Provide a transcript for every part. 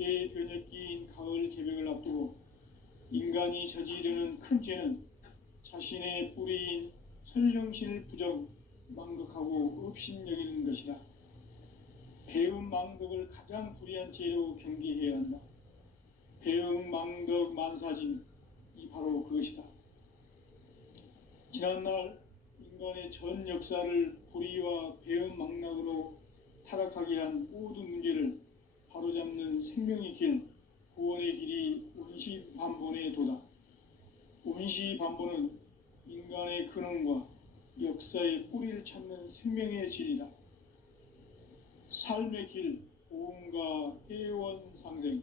대변혁기인 가을 개벽을 앞두고 인간이 저지르는 큰 죄는 자신의 뿌리인 설령신을 망극하고 업신여기는 것이다. 배은망덕을 가장 불의한 죄로 경계해야 한다. 배은망덕 만사진이 바로 그것이다. 지난날 인간의 전 역사를 불의와 배은망락으로 타락하게 한 모든 문제를 바로잡는 생명의 길, 구원의 길이 운시반본의 도다. 운시반본은 인간의 근원과 역사의 뿌리를 찾는 생명의 진리다. 삶의 길, 보험과 애원상생.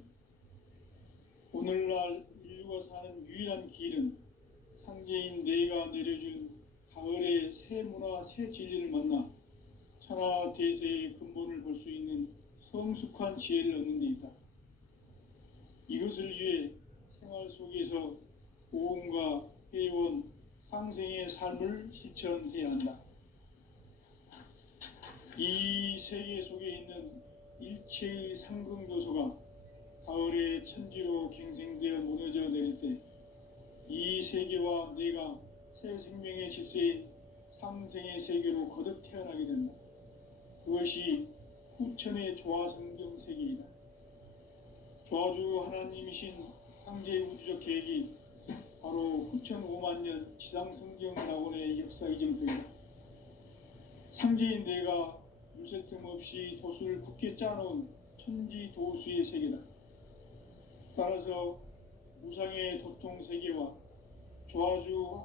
오늘날 인류가 사는 유일한 길은 상제인 내가 내려준 가을의 새 문화, 새 진리를 만나 천하대세의 근본을 볼 수 있는 성숙한 지혜를 얻는 데 있다. 이것을 위해 생활 속에서 보험과 애원, 상생의 삶을 실천해야 한다. 이 세계 속에 있는 일체의 상승도소가 가을의 천지로 갱생되어 무너져 내릴 때 이 세계와 내가 새 생명의 질서인 상생의 세계로 거듭 태어나게 된다. 그것이 후천의 조화성경 세계이다. 조화주 하나님이신 상제 우주적 계획이 바로 후천 5만 년 지상성경 낙원의 역사 이정표이다. 상제인 내가 물새틈 없이 도수를 굳게 짜놓은 천지 도수의 세계다. 따라서 무상의 도통 세계와 조화주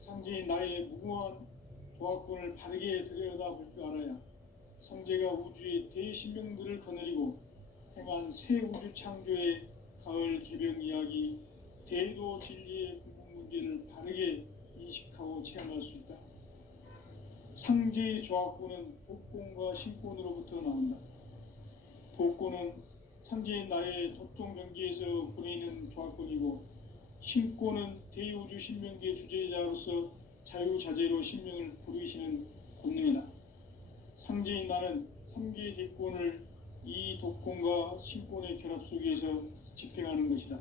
상제인 나의 무궁한 조화권을 바르게 들여다볼 줄 알아야 상제가 우주의 대신명들을 거느리고 행한 새 우주 창조의 가을 개벽 이야기, 대도 진리의 궁극 문제를 바르게 인식하고 체험할 수 있다. 상제의 조화권은 복권과 신권으로부터 나온다. 복권은 상제인 나의 도통 경계에서 부리는 조화권이고, 신권은 대우주 신명계 주제자로서 자유자재로 신명을 부르시는 권능이다. 상제인 나는 3개의 대권을 이 독권과 신권의 결합 속에서 집행하는 것이다.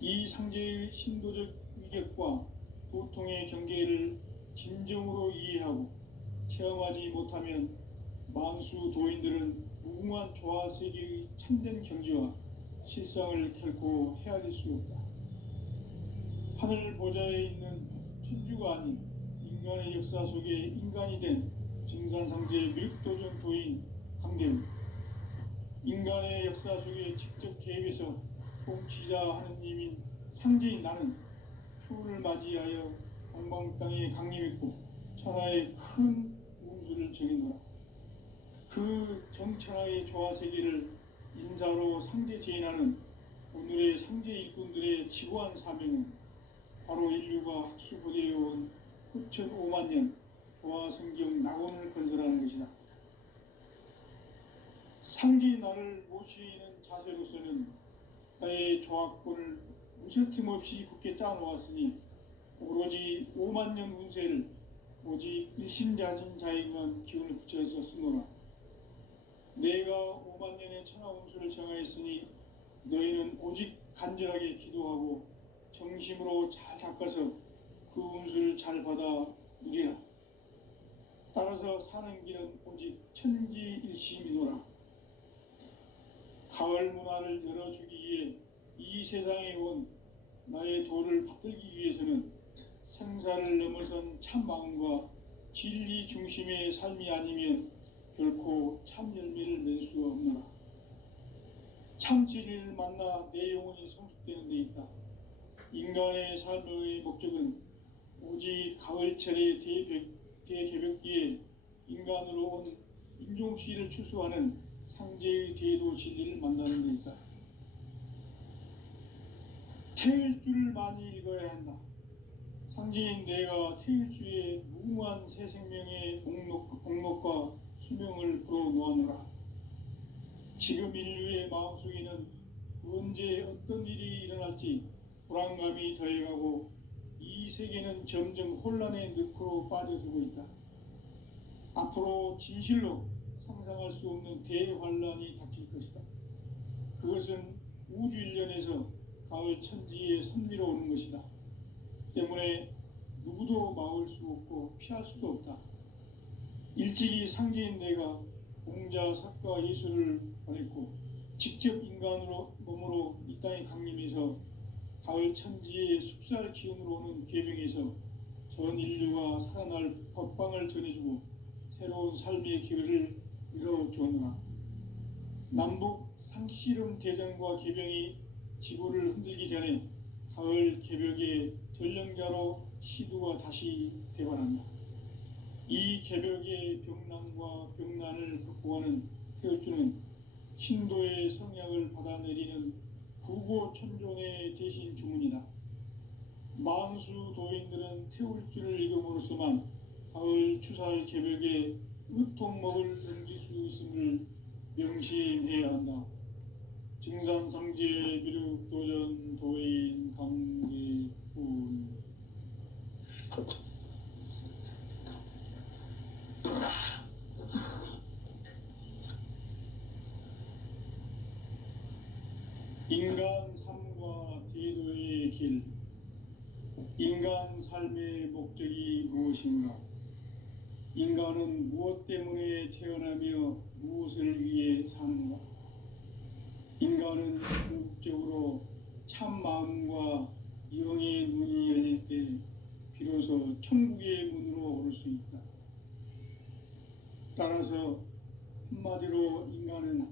이 상제의 신도적 위격과 도통의 경계를 진정으로 이해하고 체험하지 못하면 만수 도인들은 무궁한 조화세계의 참된 경지와 실상을 결코 헤아릴 수 없다. 하늘 보좌에 있는 천주가 아닌 인간의 역사 속에 인간이 된 증산상제의 밀도전 도인 강대우, 인간의 역사 속에 직접 개입해서 통치자 하느님인 상제인 나는 추운을 맞이하여 동방 땅에 강림했고 천하의 큰 운수를 정해놓아 그 정천하의 조화세계를 인사로 상제 제인하는 오늘의 상제 일꾼들의 지고한 사명은 바로 인류가 학수부대해온 후천 5만 년 조화성경 낙원을 건설하는 것이다. 상제인 나를 모시는 자세로서는 나의 조화권을 무쇠틈 없이 굳게 짜놓았으니 오로지 5만 년 운세를 오직 일심자진 자에게만 기운을 붙여서 쓰노라. 내가 5만 년의 천하 운수를 정하였으니 너희는 오직 간절하게 기도하고 정심으로 잘 닦아서 그 운수를 잘 받아 누리라. 따라서 사는 길은 오직 천지일심이노라. 가을 문화를 열어주기 위해 이 세상에 온 나의 도를 받들기 위해서는 생사를 넘어선 참 마음과 진리 중심의 삶이 아니면 결코 참 열매를 맺을 수 없노라. 참 진리를 만나 내 영혼이 성숙되는 데 있다. 인간의 삶의 목적은 오직 가을철의 대개벽기에 인간으로 온 인종시를 추수하는 상제의 대도 진리를 만나는 데 있다. 태일주를 많이 읽어야 한다. 상제인 내가 태일주의 무궁한 새 생명의 목록과 수명을 불어놓아노라. 지금 인류의 마음속에는 언제 어떤 일이 일어날지 불안감이 더해가고 이 세계는 점점 혼란의 늪으로 빠져들고 있다. 앞으로 진실로 상상할 수 없는 대환란이 닥칠 것이다. 그것은 우주 일련에서 가을 천지의 섭리로 오는 것이다. 때문에 누구도 막을 수 없고 피할 수도 없다. 일찍이 상제인 내가 공자, 석가, 예수를 보냈고 직접 인간으로 몸으로 이 땅에 강림해서 가을 천지의 숲살 기운으로 오는 계명에서 전 인류가 살아날 법방을 전해주고 새로운 삶의 기회를 이뤄주었노라. 남북 상씨름 대전과 개병이 지구를 흔들기 전에 가을 개벽의 전령자로 시두가 다시 대관한다. 이 개벽의 병난과 병난을 극복하는 태울주는 신도의 성약을 받아내리는 부고천종의 대신 주문이다. 만수 도인들은 태울주를 읽음으로써만 가을 추살 개벽의 의통목을 넘길 수 있음을 명심해야 한다. 증산상제 미륵도전 도인 강대훈. 인간 삶과 제도의 길. 인간 삶의 목적이 무엇인가? 인간은 무엇 때문에 태어나며 무엇을 위해 사는가? 인간은 궁극적으로 참 마음과 영의 문이 열릴 때 비로소 천국의 문으로 오를 수 있다. 따라서 한마디로 인간은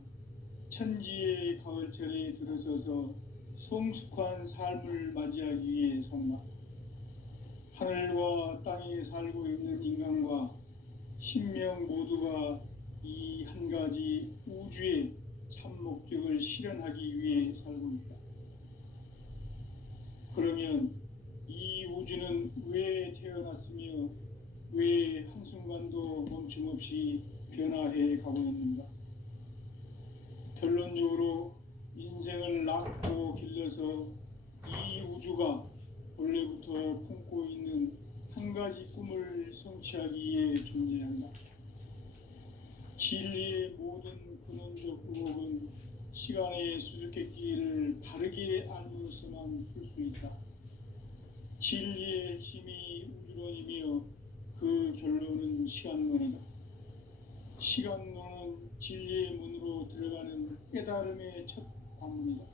천지의 가을철에 들어서서 성숙한 삶을 맞이하기 위해 산다. 하늘과 땅에 살고 있는 인간과 신명 모두가 이 한 가지 우주의 참 목적을 실현하기 위해 살고 있다. 그러면 이 우주는 왜 태어났으며 왜 한순간도 멈춤없이 변화해 가고 있는가? 결론적으로 인생을 낳고 길러서 이 우주가 원래부터 품고 있는 한 가지 꿈을 성취하기 위해 존재한다. 진리의 모든 근원적 의혹은 시간의 수수께끼를 바르게 알면서만 풀 수 있다. 진리의 핵심이 우주론이며 그 결론은 시간론이다. 시간론은 진리의 문으로 들어가는 깨달음의 첫 관문이다.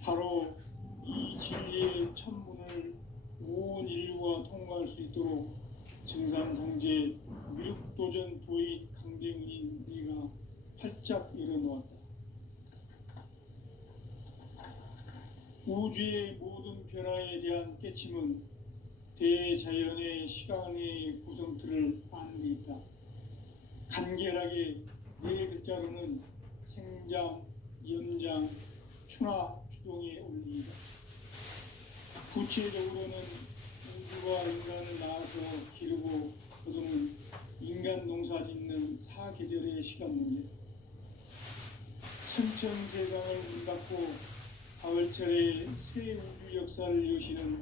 바로 이 진리의 첫 문을 온 인류가 통과할 수 있도록 증산상제 미륵도전 도인 강대훈인 네가 활짝 열어놓았다. 우주의 모든 변화에 대한 깨침은 대자연의 시간의 구성틀을 아는 데 있다. 간결하게 네 글자로는 생장, 연장, 추나 추동의 원리이다. 구체적으로는 우주가 인간을 낳아서 기르고 거두는 인간 농사 짓는 사계절의 시간 문제. 천천 세상을 문 닫고 가을철에 새 우주 역사를 여시는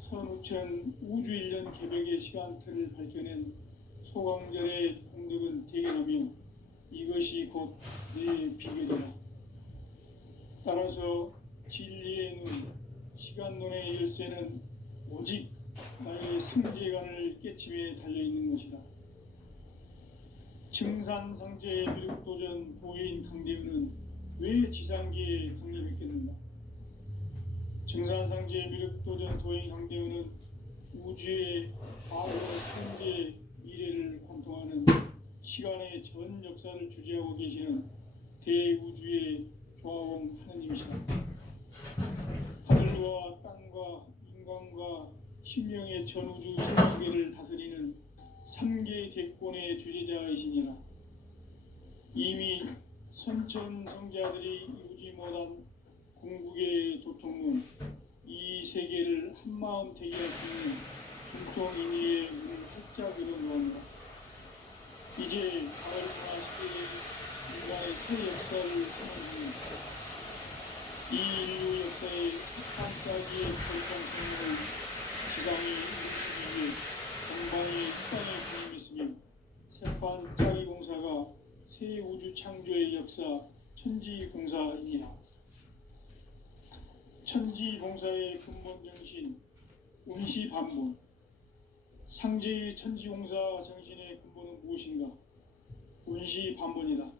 선우천 우주 일년 개벽의 시간틀을 밝혀낸 소강절의 공덕은 대견하며 이것이 곧 내 비결이다. 따라서 진리의 눈, 시간론의 열쇠는 오직 나의 상제관을 깨침에 달려있는 것이다. 증산상제 미륵도전 도인 강대훈은 왜 지상계에 강림했겠는가? 증산상제 미륵도전 도인 강대훈은 우주의 과거, 현재, 미래를 관통하는 시간의 전 역사를 주재하고 계시는 대우주의 조화원 하느님이시다. 하늘과 땅과 인간과 신명의 전우주 천국계를 다스리는 3개 대권의 주재자이시니라. 이미 선천성자들이 이루지 못한 궁극의 도통은 이 세계를 한마음 되게 할 수 있는 중통인의의 문을 활짝 열어놓았다. 이제 가을 문화 시대의 인간의 새 역사를 선언 중입니다. 이 인류 역사의 반짝이의 거룩한 생명을 지상이 뭉치기 위해 동방이 땅에 강림했으며 새반짝이 공사가 새 우주 창조의 역사 천지공사이니라. 천지공사의 근본 정신, 운시반본. 상제의 천지공사 정신의 근본은 무엇인가? 운시반본이다.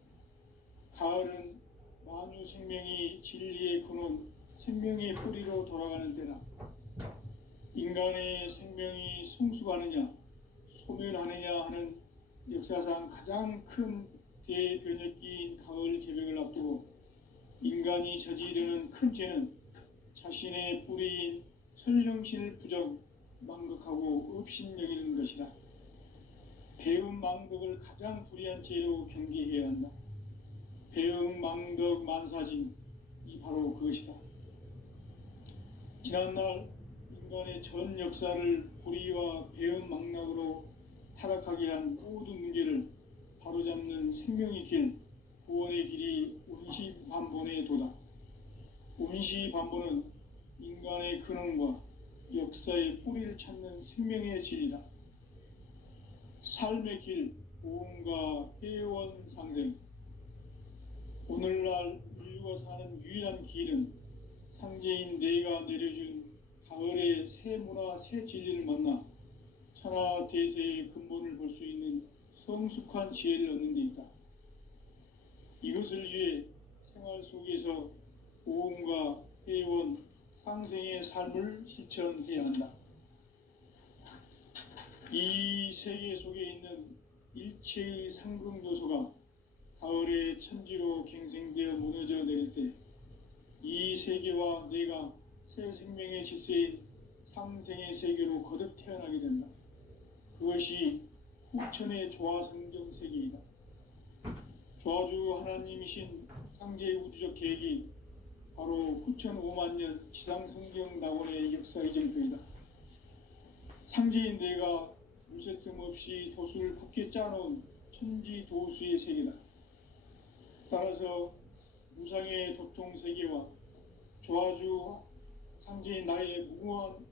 가을은 만유 생명이 진리의 근원, 생명의 뿌리로 돌아가는 때다. 인간의 생명이 성숙하느냐, 소멸하느냐 하는 역사상 가장 큰 대변혁기인 가을 개벽을 앞두고 인간이 저지르는 큰 죄는 자신의 뿌리인 설령신을 부정, 망극하고 업신여기는 것이다. 배음 망덕을 가장 불의한 죄로 경계해야 한다. 배음 망덕 만사진이 바로 그것이다. 지난날 인간의 전 역사를 불의와 배음 망락으로 타락하게 한 모든 문제를 바로잡는 생명의 길, 구원의 길이 운시반본의 도다. 운시반본은 인간의 근원과 역사의 뿌리를 찾는 생명의 진리다. 삶의 길, 보험과 회원 상생. 오늘날 인류가 사는 유일한 길은 상제인 내가 내려준 가을의 새 문화, 새 진리를 만나 천하 대세의 근본을 볼 수 있는 성숙한 지혜를 얻는 데 있다. 이것을 위해 생활 속에서 보험과 회원, 상생의 삶을 실천해야 한다. 이 세계 속에 있는 일체의 상금도소가 가을의 천지로 갱생되어 무너져 내릴 때 이 세계와 내가 새 생명의 질서인 상생의 세계로 거듭 태어나게 된다. 그것이 후천의 조화성경 세계이다. 조화주 하나님이신 상제의 우주적 계획이 바로 후천 5만년 지상성경 낙원의 역사의 전표이다. 상제인 내가 무쇠 틈 없이 도수를 굳게 짜놓은 천지도수의 세계다. 따라서 무상의 도통 세계와 조화주 상제인 나의 무궁한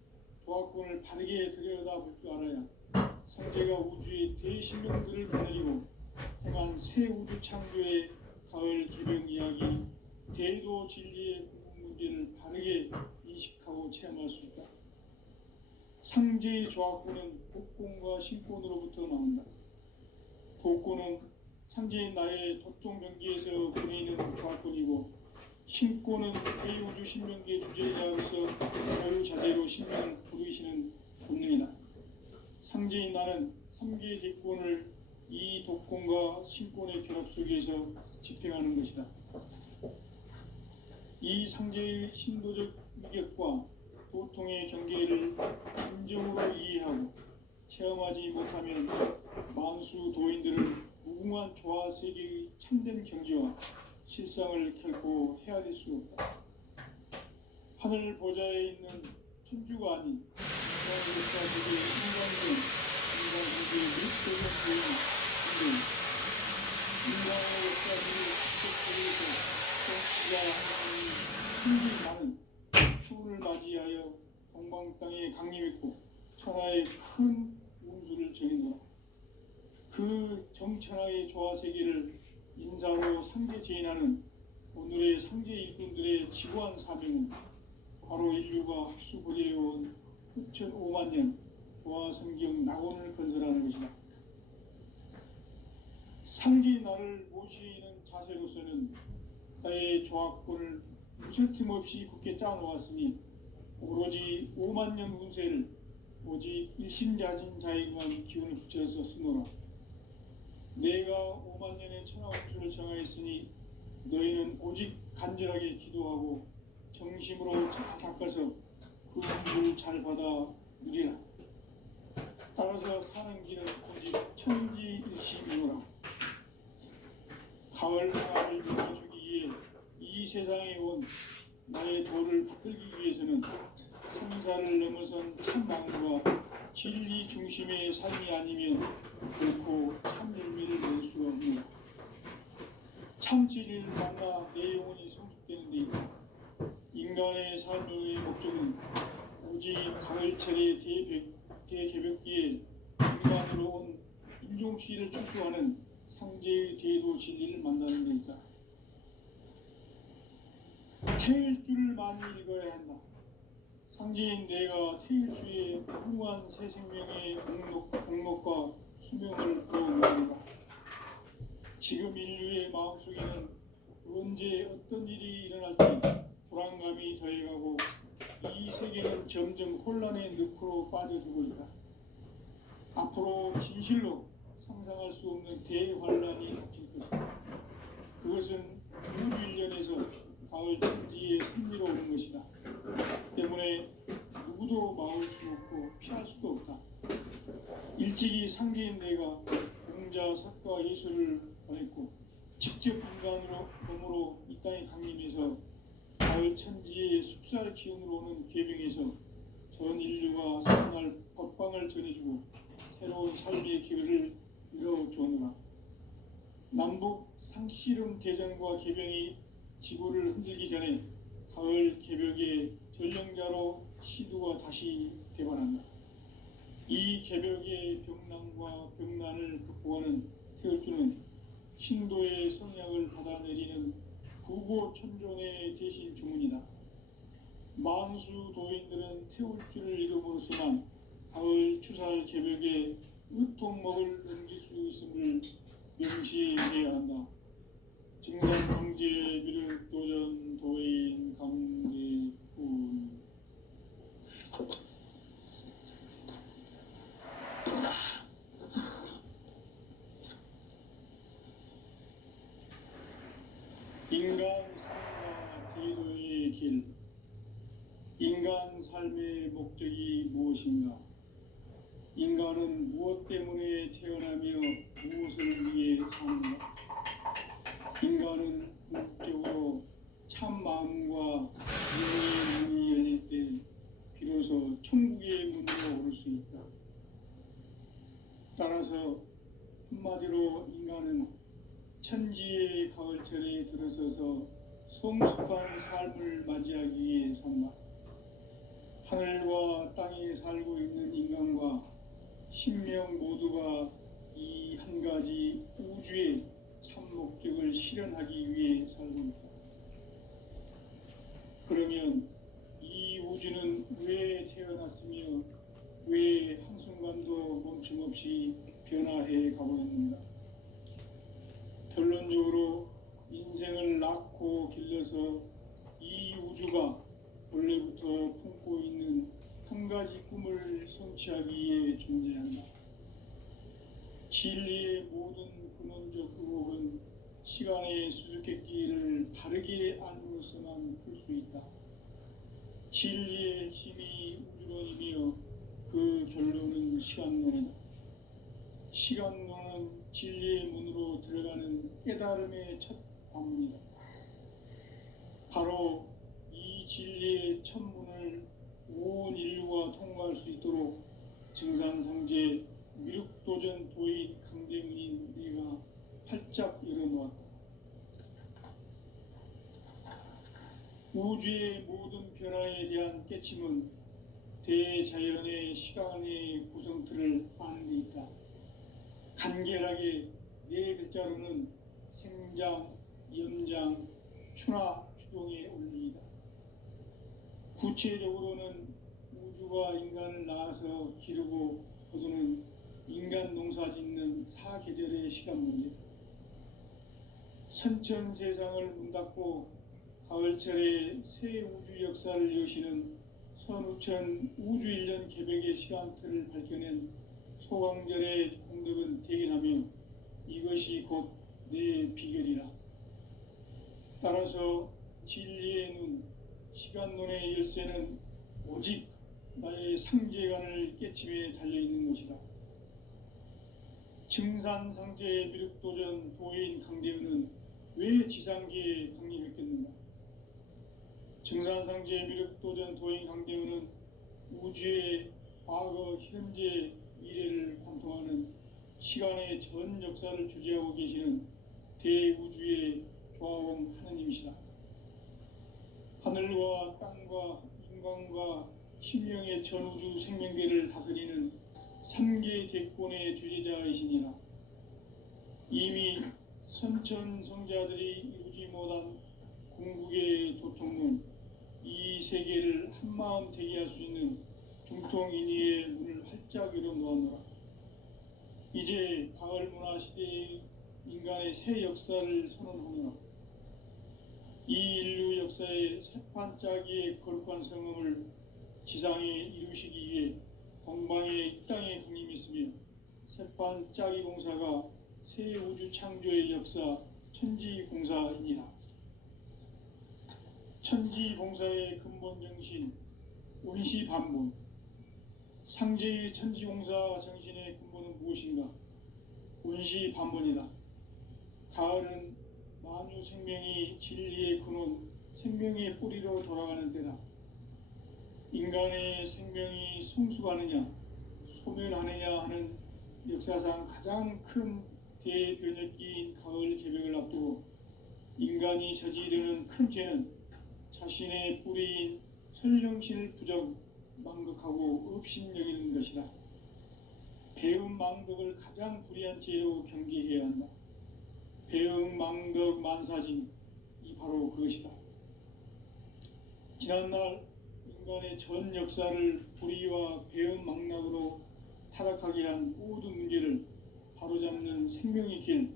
조화권을 바르게 들여다볼 줄 알아야 상제가 우주의 대신령들을 거느리고 행한 새 우주 창조의 가을 개벽 이야기, 대도 진리의 궁극 문제를 바르게 인식하고 체험할 수 있다. 상제의 조화권은 복권과 신권으로부터 나온다. 복권은 상제인 나의 도통 경기에서 보내는 조화권이고, 신권은 대우주 신명계 주제자로서 자유자재로 신명을 부르시는 본능이다. 상제인 나는 3개의 제권을 이 독권과 신권의 결합 속에서 집행하는 것이다. 이 상제의 신도적 위격과 도통의 경계를 진정으로 이해하고 체험하지 못하면 만수 도인들은 무궁한 조화 세계의 참된 경지와 실상을 결코 헤아릴 수 없다. 하늘 보좌에 있는 천주가 아닌 인간 역사 속의 인간적, 인간 세계의 밀도적 보이는 인간의 역사 속에서 정치가 하나님이 숨긴 나는 추운을 맞이하여 동방 땅에 강림했고 천하의 큰 운수를 정해놓아 그 정천하의 조화 세계를 인사로 상제 제인하는 오늘의 상제 일꾼들의 지구한 사명은 바로 인류가 학수부리해온 후천 5만년 조화 성경 낙원을 건설하는 것이다. 상제의 나를 모시는 자세로서는 나의 조화권을 무쇠 틈 없이 굳게 짜놓았으니 오로지 5만년 운세를 오직 일심자진 자에게만 기운을 붙여서 쓰노라. 내가 5만년의 천하운수를 정하였으니 너희는 오직 간절하게 기도하고 정심으로 잘 닦아서 그 운수를 잘 받아 누리라. 따라서 사는 길은 오직 천지일심이노라. 가을 하나를 열어주기 위해 이 세상에 온 나의 도를 받들기 위해서는 성사를 넘어선 참 마음과 진리 중심의 삶이 아니면 결코 참 열매를 낼 수 없는 참 진리를 만나 내 영혼이 성숙되는 데 있다. 인간의 삶의 목적은 오직 가을철의 대개벽기에 인간으로 온 인종씨를 추수하는 상제의 대도 진리를 만나는 데 있다. 태일주를 많이 읽어야 한다. 상제인 내가 태일주의 무한 새 생명의 목록과 수명을 부어모으리라. 지금 인류의 마음속에는 언제 어떤 일이 일어날지 불안감이 더해가고 이 세계는 점점 혼란의 늪으로 빠져들고 있다. 앞으로 진실로 상상할 수 없는 대환란이 닥칠 것이다. 그것은 우주 일련에서 가을 천지에 승리로오는 것이다. 때문에 누구도 막을 수 없고 피할 수도 없다. 일찍이 상제인 내가 공자, 석가, 예수를 보냈고 직접 인간으로 몸으로 이 땅에 강림해서 가을 천지의 숲살 기운으로 오는 계병에서 전 인류가 선할 법방을 전해주고 새로운 삶의 기회를 열어주었노라. 남북 상씨름 대전과 계병이 지구를 흔들기 전에 가을 개벽의 전령자로 시두가 다시 대반한다. 이 개벽의 병난과 병난을 극복하는 태울주는 신도의 성약을 받아내리는 부고천종의 대신 주문이다. 만수 도인들은 태울주를 읽음으로써만 가을 추살 개벽에 으통먹을 넘길 수 있음을 명시해야 한다. 증산성제 미륵도전 도인 강대군. 인간 삶과 대도의 길. 인간 삶의 목적이 무엇인가? 인간은 무엇 때문에 태어나며 무엇을 위해 사는가? 인간은 궁극적으로 참 마음과 윤회의 문이 열릴 때 비로소 천국의 문으로 오를 수 있다. 따라서 한마디로 인간은 천지의 가을철에 들어서서 성숙한 삶을 맞이하기 위해 산다. 하늘과 땅에 살고 있는 인간과 신명 모두가 이 한 가지 우주의 참 목적을 실현하기 위해 살고 있다. 그러면 이 우주는 왜 태어났으며 왜 한순간도 멈춤없이 변화해 가고 있는가? 결론적으로 인생을 낳고 길러서 이 우주가 원래부터 품고 있는 한 가지 꿈을 성취하기 위해 존재한다. 진리의 모든 근원적 의혹은 시간의 수수께끼를 바르게 알므로서만 풀 수 있다. 진리의 핵심이 우주론이며 그 결론은 시간론이다. 시간론은 진리의 문으로 들어가는 깨달음의 첫 관문이다. 바로 이 진리의 첫 문을 온 인류가 통과할 수 있도록 증산상제 미륵도전 도인 강대문인 내가 활짝 열어놓았다. 우주의 모든 변화에 대한 깨침은 대자연의 시간의 구성틀을 아는 데 있다. 간결하게 네 글자로는 생장, 연장, 추나 추동의 원리이다. 구체적으로는 우주가 인간을 낳아서 기르고 거두는 인간 농사 짓는 사계절의 시간 문제. 선천 세상을 문 닫고 가을철에 새 우주 역사를 여시는 선우천 우주일년 개벽의 시간틀을 밝혀낸 소강절의 공덕은 대견하며 이것이 곧 내 비결이라. 따라서 진리의 눈, 시간론의 열쇠는 오직 나의 상제관을 깨침에 달려있는 것이다. 증산상제 미륵도전 도인 강대은은 왜 지상계에 강림했겠는가? 증산상제 미륵도전 도인 강대은은 우주의 과거, 현재, 미래를 관통하는 시간의 전 역사를 주재하고 계시는 대우주의 조화원 하느님이시다. 하늘과 땅과 인간과 신명의 전우주 생명계를 다스리는 3계 대권의 주제자이시니라. 이미 선천성자들이 이루지 못한 궁극의 도토 통문, 이 세계를 한마음 되게 할 수 있는 중통인의의 문을 활짝 열어 놓았노라. 이제 가을 문화 시대의 인간의 새 역사를 선언하노라. 이 인류 역사의 새판짜기의 거룩한 성음을 지상에 이루시기 위해 동방의 이 땅에 흥임했으며 새판짜기 공사가 새 우주 창조의 역사 천지공사이니라. 천지공사의 근본 정신 운시반본. 상제의 천지공사 정신의 근본은 무엇인가? 운시반본이다. 가을은 만유 생명이 진리의 근원, 생명의 뿌리로 돌아가는 때다. 인간의 생명이 성숙하느냐, 소멸하느냐 하는 역사상 가장 큰 대변혁기인 가을 개벽을 앞두고 인간이 저지르는 큰 죄는 자신의 뿌리인 설령신을 망극하고 업신여기는 것이다. 배은망덕을 가장 불의한 죄로 경계해야 한다. 배은망덕 만사진이 바로 그것이다. 지난날 인간의 전 역사를 불의와 배은망락으로 타락하게 한 모든 문제를 바로잡는 생명의 길,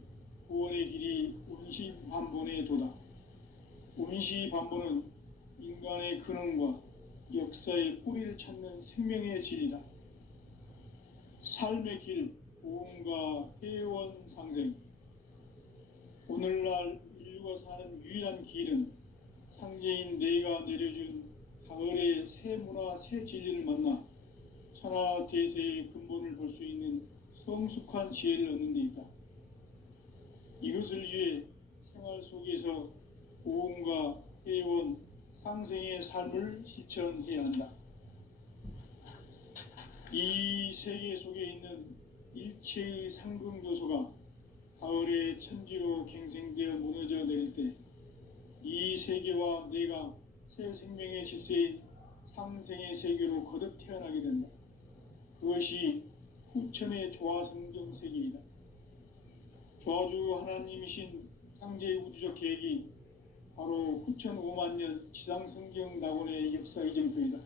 구원의 길이 운시반본의 도다. 운시반본은 인간의 근원과 역사의 뿌리를 찾는 생명의 진리다. 삶의 길, 보험과 회원 상생. 오늘날 인류가 사는 유일한 길은 상제인 내가 내려준 가을의 새 문화, 새 진리를 만나 천하 대세의 근본을 볼 수 있는 성숙한 지혜를 얻는 데 있다. 이것을 위해 생활 속에서 보험과 회원, 상생의 삶을 실천해야 한다. 이 세계 속에 있는 일체의 상금 요소가 가을의 천지로 갱생되어 무너져 내릴 때 이 세계와 내가 새 생명의 질서인 상생의 세계로 거듭 태어나게 된다. 그것이 후천의 조화성경 세계이다. 조화주 하나님이신 상제의 우주적 계획이 바로 후천 5만 년 지상성경 낙원의 역사 이정표이다.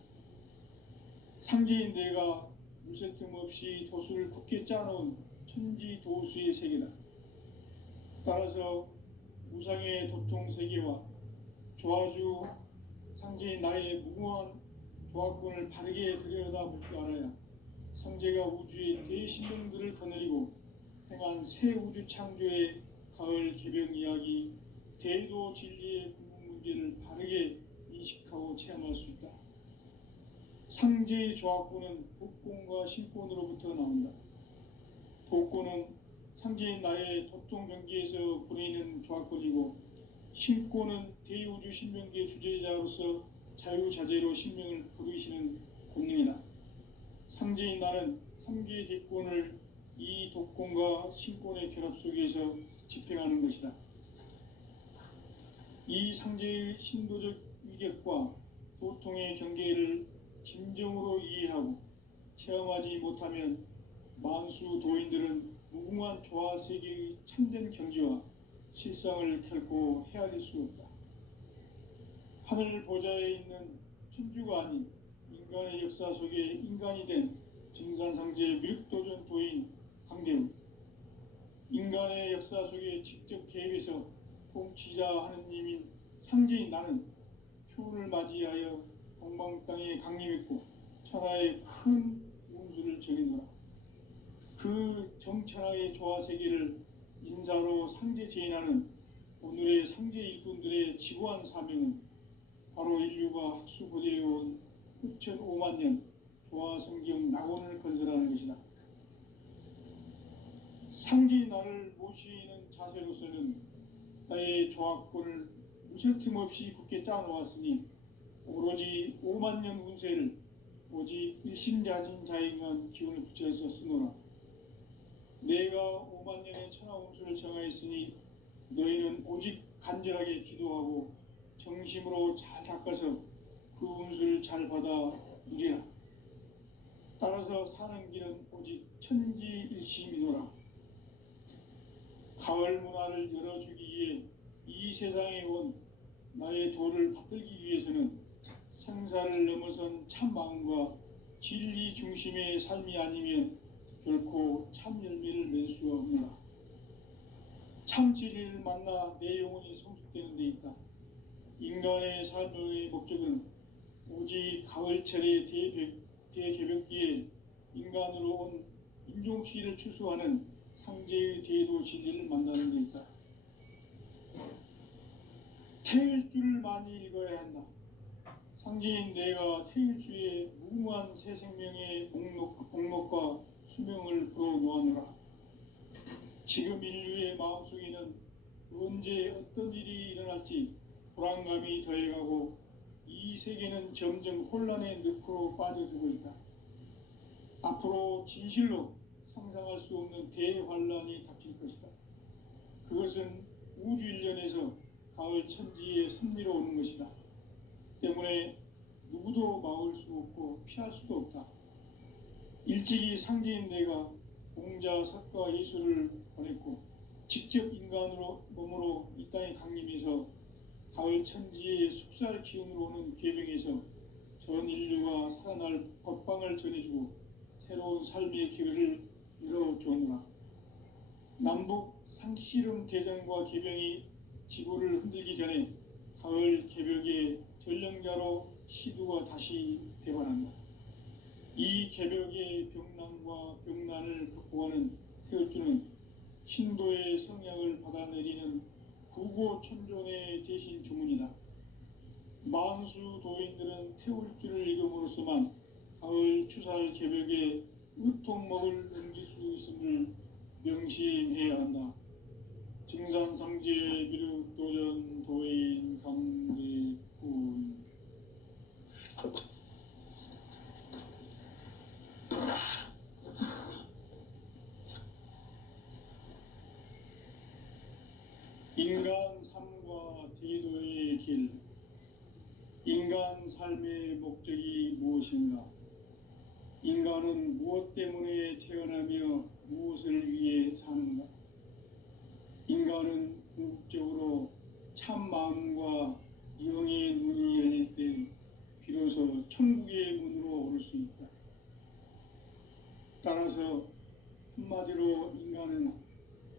상제인 내가 무쇠 틈 없이 도수를 굳게 짜놓은 천지도수의 세계다. 따라서 무상의 도통세계와 조화주 상제인 나의 무궁한 조화권을 바르게 들여다볼 줄 알아야 상제가 우주의 대신령들을 거느리고 행한 새 우주 창조의 가을 개벽 이야기, 대도 진리의 궁극 문제를 바르게 인식하고 체험할 수 있다. 상제의 조화권은 복권과 신권으로부터 나온다. 복권은 상제인 나의 도통 경계에서 부리는 조화권이고, 신권은 대우주 신명기의 주제자로서 자유자재로 신명을 부르시는 권능이다. 상제인 나는 3개의 대권을 이 독권과 신권의 결합 속에서 집행하는 것이다. 이 상제의 신도적 위격과 도통의 경계를 진정으로 이해하고 체험하지 못하면 만수 도인들은 무궁한 조화세계의 참된 경지와 실상을 결코 헤아릴 수 없다. 하늘 보좌에 있는 천주가 아닌 인간의 역사 속에 인간이 된 증산상제의 미륵도전 도인 강대우, 인간의 역사 속에 직접 개입해서 통치자 하느님인 상제인 나는 추운을 맞이하여 동방 땅에 강림했고 천하의 큰 운수를 정해놓아 그 정천하의 조화세계를 인사로 상제 제인하는 오늘의 상제 일꾼들의 지고한 사명은 바로 인류가 학수고대해온 후천 5만 년 조화성경 낙원을 건설하는 것이다. 상제인 나를 모시는 자세로서는 나의 조화권을 무쇠틈 없이 굳게 짜놓았으니 오로지 5만 년 운세를 오직 일심자진 자에게만 기운을 붙여서 쓰노라. 내가 5만 년의 천하 운수를 정하였으니 너희는 오직 간절하게 기도하고 정심으로 잘 닦아서 그 운수를 잘 받아 누리라. 따라서 사는 길은 오직 천지일심이노라. 가을 문화를 열어주기 위해 이 세상에 온 나의 도를 받들기 위해서는 생사를 넘어선 참 마음과 진리 중심의 삶이 아니면 결코 참 열매를 맺을 수 없노라. 참 진리를 만나 내 영혼이 성숙되는 데 있다. 인간의 삶의 목적은 오직 가을철의 대개벽기에 인간으로 온 인종시를 추수하는 상제의 대도 진리를 만나는 데 있다. 태일주를 많이 읽어야 한다. 상제인 내가 태일주의 무모한 새 생명의 목록과 수명을 불어놓아노라. 지금 인류의 마음속에는 언제 어떤 일이 일어날지 불안감이 더해가고 이 세계는 점점 혼란의 늪으로 빠져들고 있다. 앞으로 진실로 상상할 수 없는 대환란이 닥칠 것이다. 그것은 우주 일련에서 가을 천지의 섭리로 오는 것이다. 때문에 누구도 막을 수 없고 피할 수도 없다. 일찍이 상제인 내가 공자, 석가, 예수를 보냈고 직접 인간으로 몸으로 이 땅에 강림해서 가을 천지의 숲살 기운으로 오는 계병에서 전 인류가 살아날 법방을 전해주고 새로운 삶의 기회를 열어주었노라. 남북 상씨름 대전과 계병이 지구를 흔들기 전에 가을 개벽의 전령자로 시두가 다시 대반한다. 이 개벽의 병난과 병난을 극복하는 태을주는 신도의 성약을 받아내리는 구고천존의 대신 주문이다. 만수 도인들은 태울주를 읽음으로써만 가을 추살 개벽의 의통목을 넘길 수 있음을 명심해야 한다. 증산상제 미륵도전 도인 강제군. 인간 삶과 대도의 길. 인간 삶의 목적이 무엇인가? 인간은 무엇 때문에 태어나며 무엇을 위해 사는가? 인간은 궁극적으로 참 마음과 영의 눈이 열릴 때 비로소 천국의 문으로 오를 수 있다. 따라서 한마디로 인간은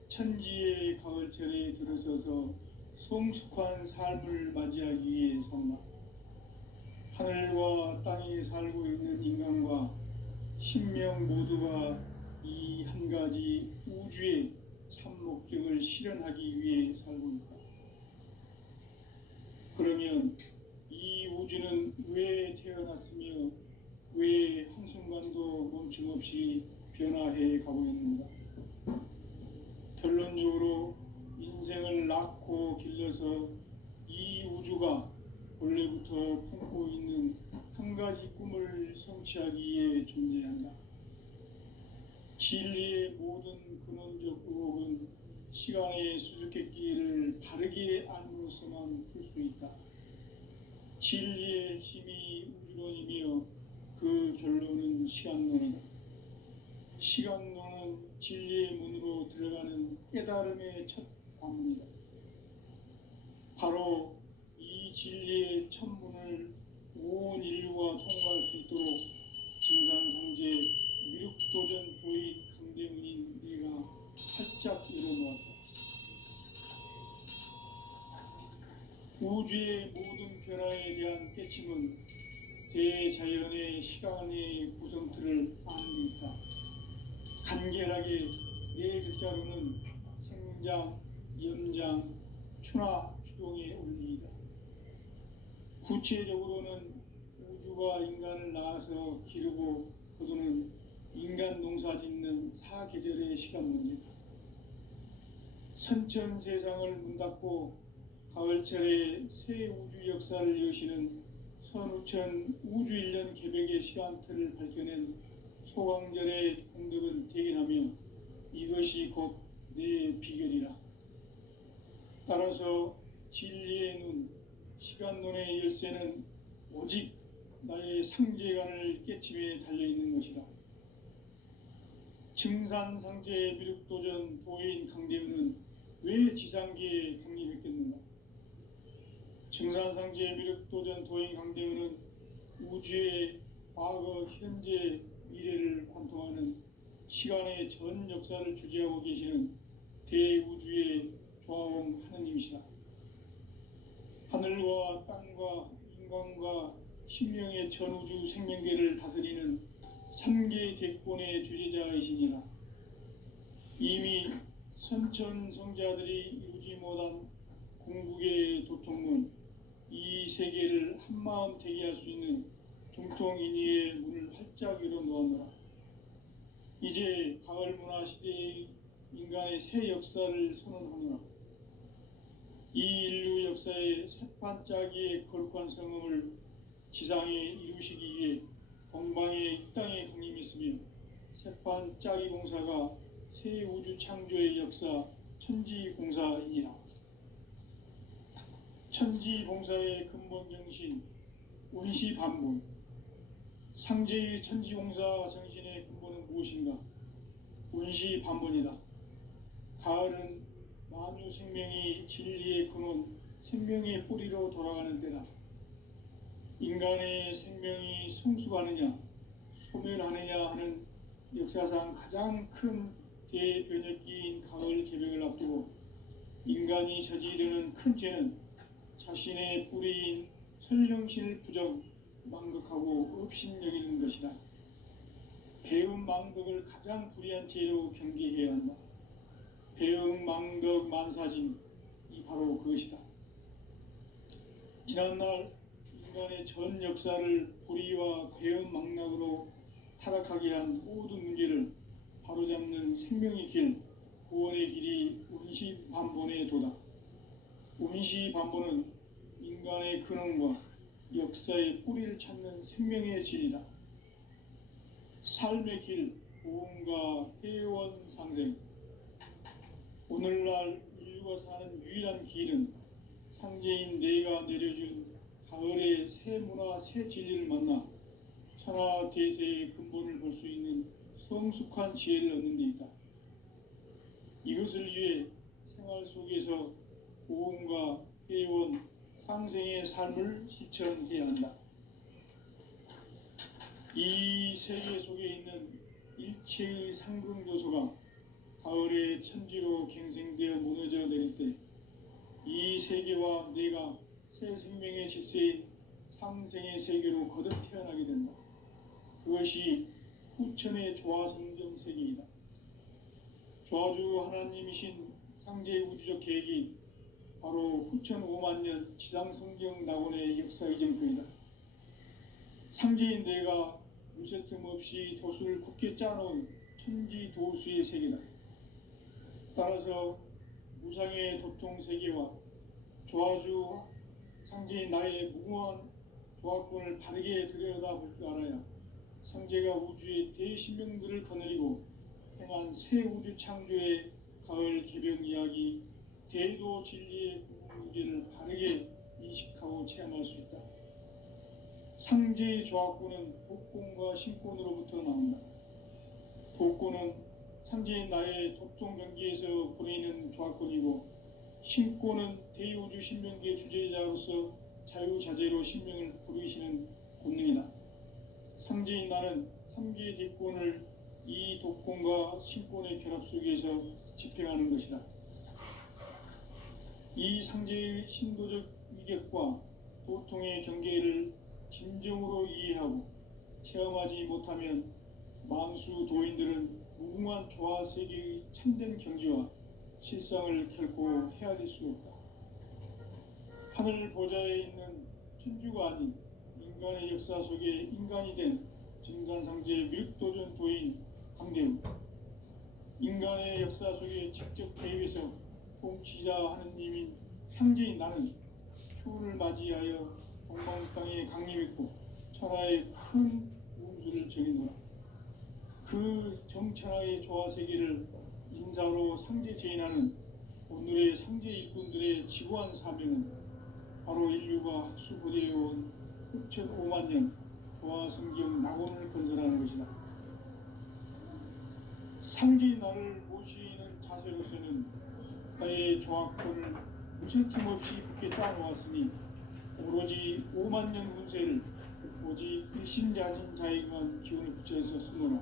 천지의 가을철에 들어서서 성숙한 삶을 맞이하기 위해 산다. 하늘과 땅에 살고 있는 인간과 신명 모두가 이 한 가지 우주의 참 목적을 실현하기 위해 살고 있다. 그러면 이 우주는 왜 태어났으며 왜 한순간도 멈춤없이 변화해 가고 있는가? 결론적으로 인생을 낳고 길러서 이 우주가 원래부터 품고 있는 한 가지 꿈을 성취하기 위해 존재한다. 진리의 모든 근원적 의혹은 시간의 수수께끼를 바르게 알므로서만 풀 수 있다. 진리의 힘이 우주론이며 그 결론은 시간론이다. 시간론은 진리의 문으로 들어가는 깨달음의 첫 관문이다. 바로 이 진리의 첫 문을 온 인류가 통과할 수 있도록 증산상제 미륵도전 도인 강대문인 내가 활짝 열어놓았다. 우주의 모든 변화에 대한 깨침은 대자연의 시간의 구성틀을 아는 데 있다. 간결하게 네 글자로는 생장, 연장, 추나 추동의 원리이다. 구체적으로는 우주가 인간을 낳아서 기르고 거두는 인간 농사 짓는 사계절의 시간 문제다. 선천 세상을 문 닫고 가을철에 새 우주 역사를 여시는 선우천 우주일년 개벽의 시간틀을 밝혀낸 소강절의 공덕은 대견하며 이것이 곧 내 비결이라. 따라서 진리의 눈, 시간론의 열쇠는 오직 나의 상제관을 깨침에 달려있는 것이다. 증산상제 미륵도전 도인 강대문은 왜 지상계에 강림했겠는가? 증산상제 미륵도전 도인 강대은은 우주의 과거, 현재, 미래를 관통하는 시간의 전 역사를 주재하고 계시는 대우주의 조화원 하느님이시다. 하늘과 땅과 인간과 신명의 전우주 생명계를 다스리는 3개 대권의 주재자이시니라. 이미 선천성자들이 이루지 못한 궁극의 도통문, 이 세계를 한마음 대기할 수 있는 중통인의의 문을 활짝 열어놓았노라. 이제 가을 문화 시대의 인간의 새 역사를 선언하노라. 이 인류 역사의 새반짝이의 거룩한 성음을 지상에 이루시기 위해 동방의 이 땅에 강림했으며 새반짝이 공사가 새 우주 창조의 역사 천지공사이니라. 천지공사의 근본 정신 운시반본. 상제의 천지공사 정신의 근본은 무엇인가? 운시반본이다. 가을은 만유 생명이 진리의 근원, 생명의 뿌리로 돌아가는 때다. 인간의 생명이 성숙하느냐, 소멸하느냐 하는 역사상 가장 큰 대변혁기인 가을 개벽을 앞두고 인간이 저지르는 큰 죄는 자신의 뿌리인 설령신을 부정, 망극하고 업신여기는 것이다. 배음 망덕을 가장 불의한 죄로 경계해야 한다. 배음 망덕 만사진이 바로 그것이다. 지난날 인간의 전 역사를 불의와 배음 망락으로 타락하게 한 모든 문제를 바로잡는 생명의 길, 구원의 길이 운시반본의 도다. 운시반본은 인간의 근원과 역사의 뿌리를 찾는 생명의 진리다. 삶의 길, 보험과 회원 상생. 오늘날 인류가 사는 유일한 길은 상제인 내가 내려준 가을의 새 문화, 새 진리를 만나 천하 대세의 근본을 볼 수 있는 성숙한 지혜를 얻는 데 있다. 이것을 위해 생활 속에서 보험과 회원, 상생의 삶을 실천해야 한다. 이 세계 속에 있는 일체의 상승 요소가 가을의 천지로 갱생되어 무너져 내릴 때 이 세계와 내가 새 생명의 질서인 상생의 세계로 거듭 태어나게 된다. 그것이 후천의 조화성경 세계이다. 조화주 하나님이신 상제의 우주적 계획이 바로 후천 5만 년 지상성경 낙원의 역사 이정표이다. 상제인 내가 무쇠 틈 없이 도수를 굳게 짜놓은 천지 도수의 세계다. 따라서 무상의 도통 세계와 조화주 상제인 나의 무궁한 조화권을 바르게 들여다볼 줄 알아야 상제가 우주의 대신명들을 거느리고 행한 새 우주 창조의 가을 개벽 이야기, 대도 진리의 문제를 바르게 인식하고 체험할 수 있다. 상제의 조화권은 복권과 신권으로부터 나온다. 복권은 상제인 나의 도통 경계에서 보내는 조화권이고, 신권은 대우주 신명계의 주제자로서 자유자재로 신명을 부르시는 본능이다. 상제인 나는 3개의 대권을 이 독권과 신권의 결합 속에서 집행하는 것이다. 이 상제의 신도적 위격과 도통의 경계를 진정으로 이해하고 체험하지 못하면 만수 도인들은 무궁한 조화 세계의 참된 경지와 실상을 결코 헤아릴 수 없다. 하늘 보좌에 있는 천주가 아닌 인간의 역사 속에 인간이 된 증산상제 미륵도전 도인 강대우. 인간의 역사 속에 직접 개입해서 통치자 하느님인 상제인 나는 추운을 맞이하여 동방 땅에 강림했고 천하의 큰 운수를 정해놓아. 그 정천하의 조화 세계를 인사로 상제 제인하는 오늘의 상제 일꾼들의 지구한 사명은 바로 인류가 학수부대해온 후천 5만 년 조화 성경 낙원을 건설하는 것이다. 상제인 나를 모시는 자세로서는 나의 조화권을 무쇠틈 없이 굳게 짜놓았으니 오로지 5만 년 운세를 오직 일신자진 자에게만 기운을 붙여서 쓰노라.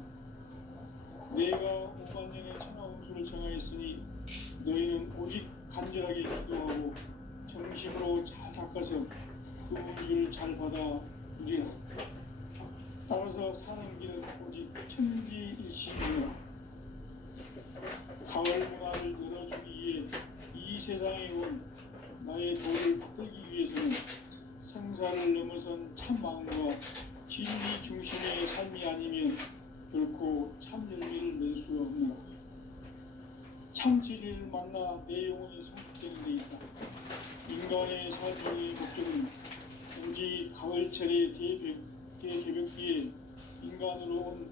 내가 5만 년의 천하 운수를 정하였으니 너희는 오직 간절하게 기도하고 정심으로 잘 닦아서 그 운수를 잘 받아 누리라. 따라서 사는 길은 오직 천지일시이노라. 가을 문화를 열어주기 위해 이 세상에 온 나의 도를 받들기 위해서는 생사를 넘어선 참 마음과 진리 중심의 삶이 아니면 결코 참 열매를 낼 수 없노라. 참 진리를 만나 내 영혼이 성숙되는 데 있다. 인간의 삶의 목적은 오직 가을철의 대개벽기에 인간으로 온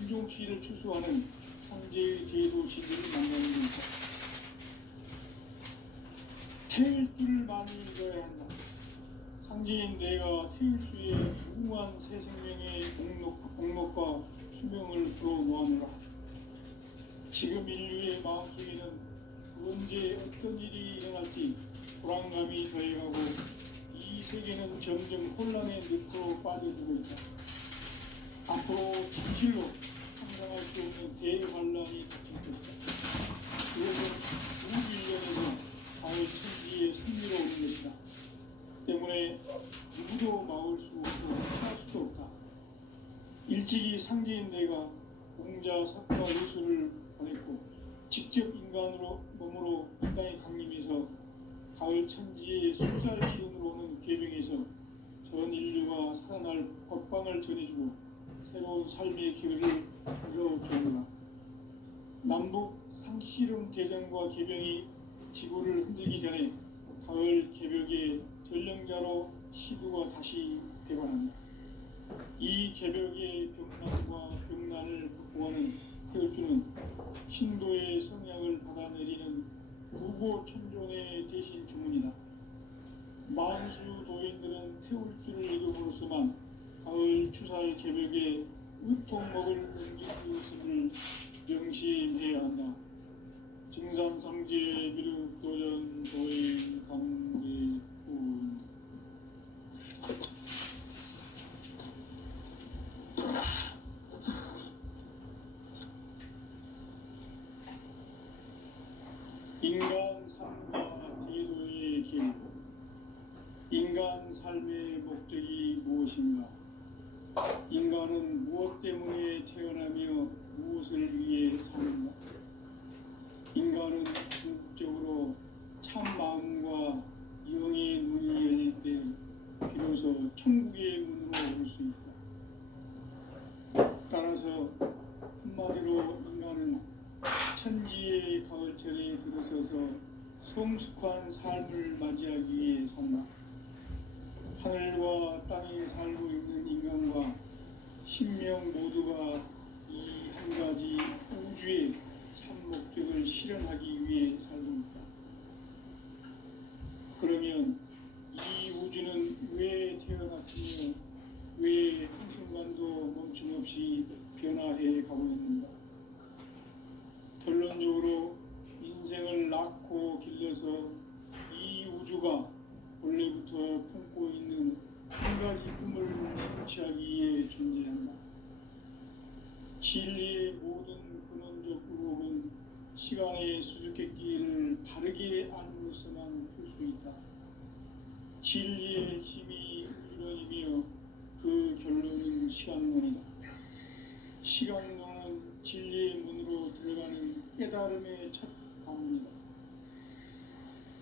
인종시를 추수하는 상제의 대도 진리를 만나는 것이다. 태울 줄을 많이 읽어야 한다. 상제인 내가 태울수의 무궁한 새 생명의 공록과 수명을 불어놓아노라. 지금 인류의 마음속에는 언제 어떤 일이 일어날지 불안감이 더해가고 이 세계는 점점 혼란의 늪으로 빠져들고 있다. 앞으로 진실로 상상할 수 없는 대환란이 닥칠 것이다. 그것은 우주일련에서 가을 천지의 승리로 오는 것이다. 때문에 누구도 막을 수 없고 피할 수도 없다. 일찍이 상제인 내가 공자 석과 요술을 보냈고 직접 인간으로 몸으로 이 땅에 강림해서 가을 천지의 숫살 기운으로 오는 계병에서 전 인류가 살아날 법방을 전해주고 새로운 삶의 기회를 열어주노라. 남북 상씨름 대전과 계병이 지구를 흔들기 전에 가을 개벽의 전령자로 시부가 다시 되관한다. 이 개벽의 병난과 병난을 극복하는 태울주는 신도의 성향을 받아내리는 구고 천종의 대신 주문이다. 만수 도인들은 태울주를 읽음으로써만 가을 추살 개벽에 의통목을 넘길 수 있음을 명심해야 한다. 증산상제 미륵도전 도인 강제군. 인간 삶과 제도의 길. 인간 삶의 목적이 무엇인가? 인간은 무엇 때문에 태어나며 무엇을 위해 사는가? 인간은 궁극적으로 참 마음과 영의 문이 열릴 때 비로소 천국의 문으로 올 수 있다. 따라서 한마디로 인간은 천지의 가을철에 들어서서 성숙한 삶을 맞이하기 위해 산다. 하늘과 땅에 살고 있는 인간과 신명 모두가 이 한 가지 우주의 참 목적을 실현하기 위해 살고 있다. 그러면 이 우주는 왜 태어났으며 왜 한순간도 멈춤없이 변화해 가고 있는가? 결론적으로 인생을 낳고 길러서 이 우주가 원래부터 품고 있는 한 가지 꿈을 성취하기 위해 존재한다. 진리의 모든 근원적 의혹은 시간의 수수께끼를 바르게 알므로서만 풀 수 있다. 진리의 힘이 우주론이며 그 결론은 시간론이다. 시간론은 진리의 문으로 들어가는 깨달음의 첫 방문이다.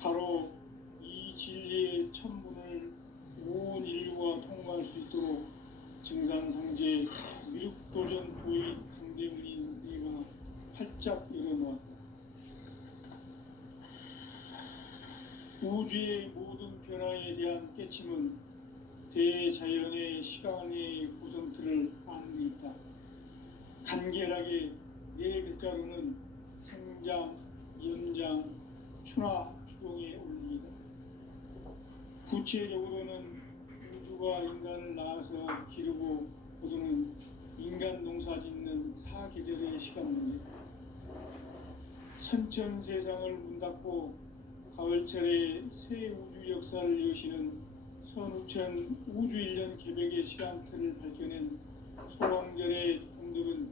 바로 이 진리의 첫 문을 온 인류가 통과할 수 있도록 증산상제 미륵도전 도인 강대문인 내가 활짝 열어놓았다. 우주의 모든 변화에 대한 깨침은 대자연의 시간의 구성틀을 아는 데 있다. 간결하게 네 글자로는 생장, 연장, 추나 추동의 원리이다. 구체적으로는 우주가 인간을 낳아서 기르고 거두는 인간 농사 짓는 사계절의 시간 문제다. 선천 세상을 문 닫고 가을철에 새 우주 역사를 여시는 손우천 우주일년 계획의 시한틀을 밝혀낸 소왕절의 공덕은